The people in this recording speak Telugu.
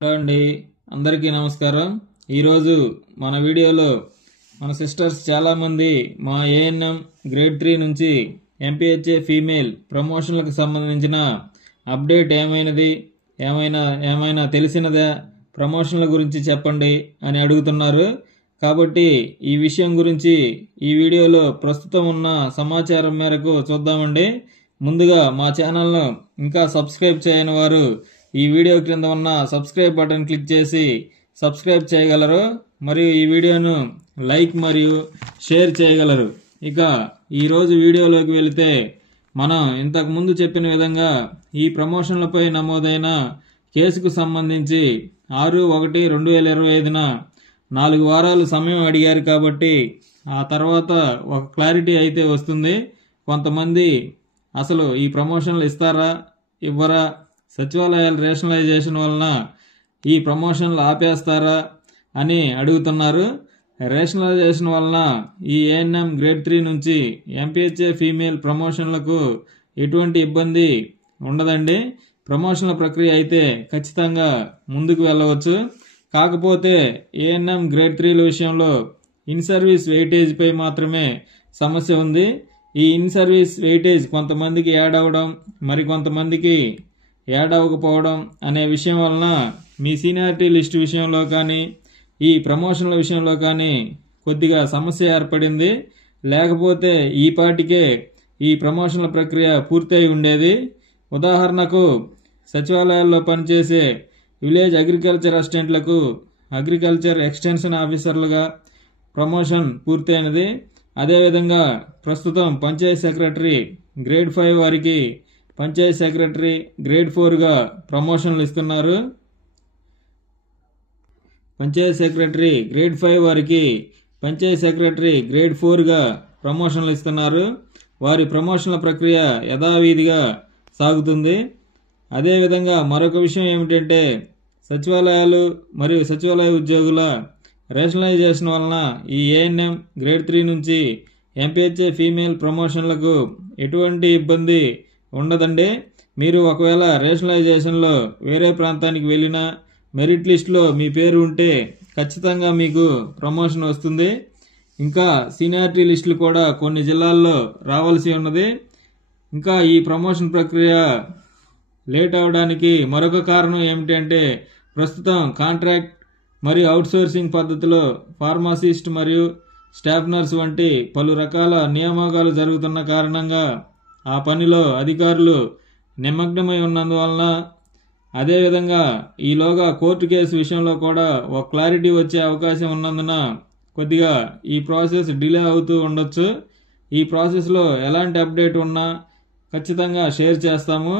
హలో అండి, అందరికీ నమస్కారం. ఈరోజు మన వీడియోలో మన సిస్టర్స్ చాలామంది మా ఏఎన్ఎం గ్రేడ్ 3 నుంచి ఎంపీహెచ్ఏ ఫీమేల్ ప్రమోషన్లకు సంబంధించిన అప్డేట్ ఏమైనా తెలిసినదా, ప్రమోషన్ల గురించి చెప్పండి అని అడుగుతున్నారు. కాబట్టి ఈ విషయం గురించి ఈ వీడియోలో ప్రస్తుతం ఉన్న సమాచారం మేరకు చూద్దామండి. ముందుగా మా ఛానల్ను ఇంకా సబ్స్క్రైబ్ చేయని వారు ఈ వీడియో క్రింద ఉన్న సబ్స్క్రైబ్ బటన్ క్లిక్ చేసి సబ్స్క్రైబ్ చేయగలరు. మరియు ఈ వీడియోను లైక్ మరియు షేర్ చేయగలరు. ఇక ఈరోజు వీడియోలోకి వెళితే, మనం ఇంతకు ముందు చెప్పిన విధంగా ఈ ప్రమోషన్లపై నమోదైన కేసుకు సంబంధించి 6/1/2025న 4 వారాలు సమయం అడిగారు. కాబట్టి ఆ తర్వాత ఒక క్లారిటీ అయితే వస్తుంది. కొంతమంది అసలు ఈ ప్రమోషన్లు ఇస్తారా, ఇవ్వరా, సచివాలయాల రేషనలైజేషన్ వలన ఈ ప్రమోషన్లు ఆపేస్తారా అని అడుగుతున్నారు. రేషనలైజేషన్ వలన ఈ ఏఎన్ఎం గ్రేడ్ 3 నుంచి ఎంపీహెచ్ఏ ఫీమేల్ ప్రమోషన్లకు ఎటువంటి ఇబ్బంది ఉండదండి. ప్రమోషన్ల ప్రక్రియ అయితే ఖచ్చితంగా ముందుకు వెళ్ళవచ్చు. కాకపోతే ఏఎన్ఎం గ్రేడ్ 3ల విషయంలో ఇన్ సర్వీస్ వెయిటేజ్ పై మాత్రమే సమస్య ఉంది. ఈ ఇన్ సర్వీస్ వెయిటేజ్ కొంతమందికి యాడ్ అవ్వడం, మరికొంతమందికి యాడ్ అవ్వకపోవడం అనే విషయం వలన మీ సీనియారిటీ లిస్ట్ విషయంలో కానీ, ఈ ప్రమోషన్ల విషయంలో కానీ కొద్దిగా సమస్య ఏర్పడింది. లేకపోతే ఈ పాటికే ఈ ప్రమోషన్ల ప్రక్రియ పూర్తయి ఉండేది. ఉదాహరణకు, సచివాలయాల్లో పనిచేసే విలేజ్ అగ్రికల్చర్ అసిస్టెంట్లకు అగ్రికల్చర్ ఎక్స్టెన్షన్ ఆఫీసర్లుగా ప్రమోషన్ పూర్తయినది. అదేవిధంగా ప్రస్తుతం పంచాయత్ సెక్రటరీ గ్రేడ్ 5 వారికి పంచాయత్ సెక్రటరీ గ్రేడ్ 4గా ప్రమోషన్లు ఇస్తున్నారు. పంచాయత్ సెక్రటరీ గ్రేడ్ 5 వారికి పంచాయత్ సెక్రటరీ గ్రేడ్ 4గా ప్రమోషన్లు ఇస్తున్నారు. వారి ప్రమోషన్ల ప్రక్రియ యథావిధిగా సాగుతుంది. అదేవిధంగా మరొక విషయం ఏమిటంటే, సచివాలయాలు మరియు సచివాలయ ఉద్యోగుల రేషనలైజేషన్ వలన ఈ ఏఎన్ఎం గ్రేడ్ 3 నుంచి ఎంపీహెచ్ఏ ఫీమేల్ ప్రమోషన్లకు ఎటువంటి ఇబ్బంది ఉండదండి. మీరు ఒకవేళ రేషనలైజేషన్లో వేరే ప్రాంతానికి వెళ్ళినా మెరిట్ లిస్టులో మీ పేరు ఉంటే ఖచ్చితంగా మీకు ప్రమోషన్ వస్తుంది. ఇంకా సీనియారిటీ లిస్టులు కూడా కొన్ని జిల్లాల్లో రావాల్సి ఉన్నది. ఇంకా ఈ ప్రమోషన్ ప్రక్రియ లేట్ అవడానికి మరొక కారణం ఏమిటంటే, ప్రస్తుతం కాంట్రాక్ట్ మరియు అవుట్సోర్సింగ్ పద్ధతిలో ఫార్మసిస్ట్ మరియు స్టాఫ్ నర్స్ వంటి పలు రకాల నియామకాలు జరుగుతున్న కారణంగా ఆ పనిలో అధికారులు నిమగ్నమై ఉన్నందువలన, అదేవిధంగా ఈలోగా కోర్టు కేసు విషయంలో కూడా ఒక క్లారిటీ వచ్చే అవకాశం ఉన్నందున కొద్దిగా ఈ ప్రాసెస్ డిలే అవుతూ ఉండొచ్చు. ఈ ప్రాసెస్లో ఎలాంటి అప్డేట్ ఉన్నా ఖచ్చితంగా షేర్ చేస్తాము.